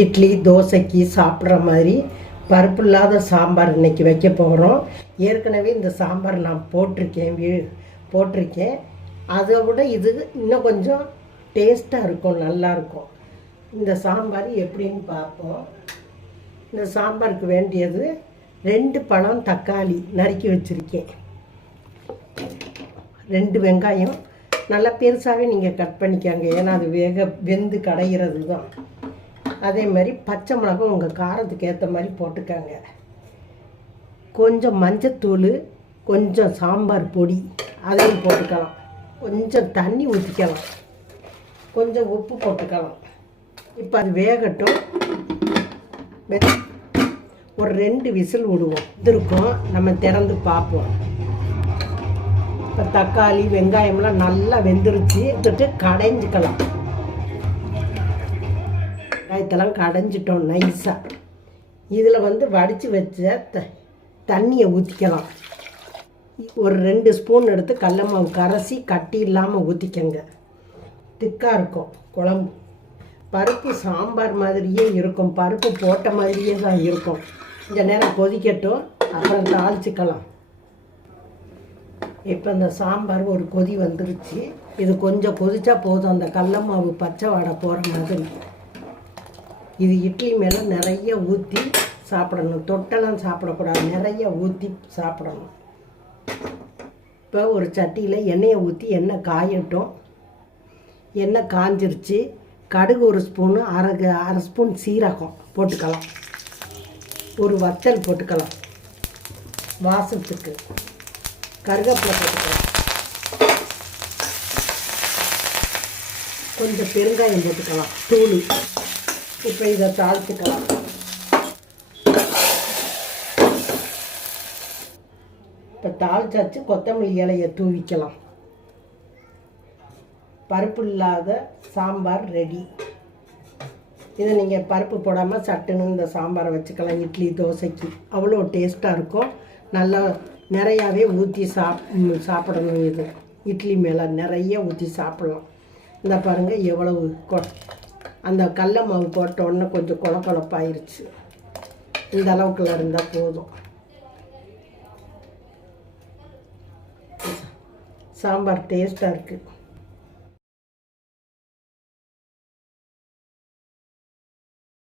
இட்லி தோசைக்கு சாப்பிட்ற மாதிரி பருப்பு இல்லாத சாம்பார் இன்றைக்கி வைக்க போகிறோம். ஏற்கனவே இந்த சாம்பார் நான் போட்டிருக்கேன். அதை விட இது இன்னும் கொஞ்சம் டேஸ்ட்டாக இருக்கும், நல்லாயிருக்கும். இந்த சாம்பார் எப்படின்னு பார்ப்போம். இந்த சாம்பாருக்கு வேண்டியது 2 பழம் தக்காளி நறுக்கி வச்சுருக்கேன், 2 வெங்காயம் நல்லா பெருசாகவே நீங்கள் கட் பண்ணிக்காங்க, ஏன்னா அது வெந்து கடைகிறது தான். அதே மாதிரி பச்சை மிளகாய் உங்கள் காரத்துக்கு ஏற்ற மாதிரி போட்டுக்காங்க. கொஞ்சம் மஞ்சத்தூள், கொஞ்சம் சாம்பார் பொடி அதையும் போட்டுக்கலாம். கொஞ்சம் தண்ணி ஊற்றிக்கலாம், கொஞ்சம் உப்பு போட்டுக்கலாம். இப்போ அது வேகட்டும். ஒரு 2 விசில் விடுவோம். இது இருக்கும், நம்ம திறந்து பார்ப்போம். இப்போ தக்காளி வெங்காயம்லாம் நல்லா வெந்துருச்சு. எடுத்துட்டு கடைஞ்சிக்கலாம். வெங்காயத்தெல்லாம் கடைஞ்சிட்டோம் நைஸாக. இதில் வடித்து வச்ச தண்ணியை ஊற்றிக்கலாம். ஒரு 2 ஸ்பூன் எடுத்து கடல மாவு கரைச்சி கட்டி இல்லாமல் ஊற்றிக்கங்க. திக்காக இருக்கும் குழம்பு. பருப்பு சாம்பார் மாதிரியே இருக்கும், பருப்பு போட்ட மாதிரியே தான் இருக்கும். கொஞ்ச நேரம் கொதிக்கட்டும், அப்புறம் தாளிச்சிக்கலாம். இப்போ இந்த சாம்பார் ஒரு கொதி வந்துருச்சு. இது கொஞ்சம் கொதிச்சா போதும், அந்த கடல மாவு பச்சை வாடை போகிற மாதிரி. இது இட்லி மேலே நிறைய ஊற்றி சாப்பிடணும், தொட்டெல்லாம் சாப்பிடக்கூடாது, நிறைய ஊற்றி சாப்பிடணும். இப்போ ஒரு சட்டியில் எண்ணெயை ஊற்றி எண்ணெய் காயட்டும். எண்ணெய் காஞ்சிருச்சு. கடுகு 1 ஸ்பூனு, அரை ஸ்பூன் சீரகம் போட்டுக்கலாம். ஒரு வத்தல் போட்டுக்கலாம் வாசத்துக்கு. கருவேப்பிலை போட்டுக்கலாம். கொஞ்சம் பெருங்காயம் போட்டுக்கலாம், தூள். இப்போ இதை தாளிச்சுக்கலாம். இப்போ தாளிச்சாச்சு. கொத்தமல்லி இலையை தூவிக்கலாம். பருப்பு இல்லாத சாம்பார் ரெடி. இதை நீங்கள் பருப்பு போடாமல் சட்டுன்னு இந்த சாம்பாரை வச்சுக்கலாம். இட்லி தோசைக்கு அவ்வளோ டேஸ்ட்டாக இருக்கும். நல்லா நிறையாவே ஊற்றி சாப்பிடணும். இது இட்லி மேலே நிறைய ஊற்றி சாப்பிட்லாம். இந்த பாருங்கள் எவ்வளவு அந்த கடல மாவு போட்டோன்னே கொஞ்சம் கொழப்பாயிருச்சு. இந்த அளவுக்குள்ள இருந்தால் போதும். சாம்பார் டேஸ்ட்டாக இருக்குது.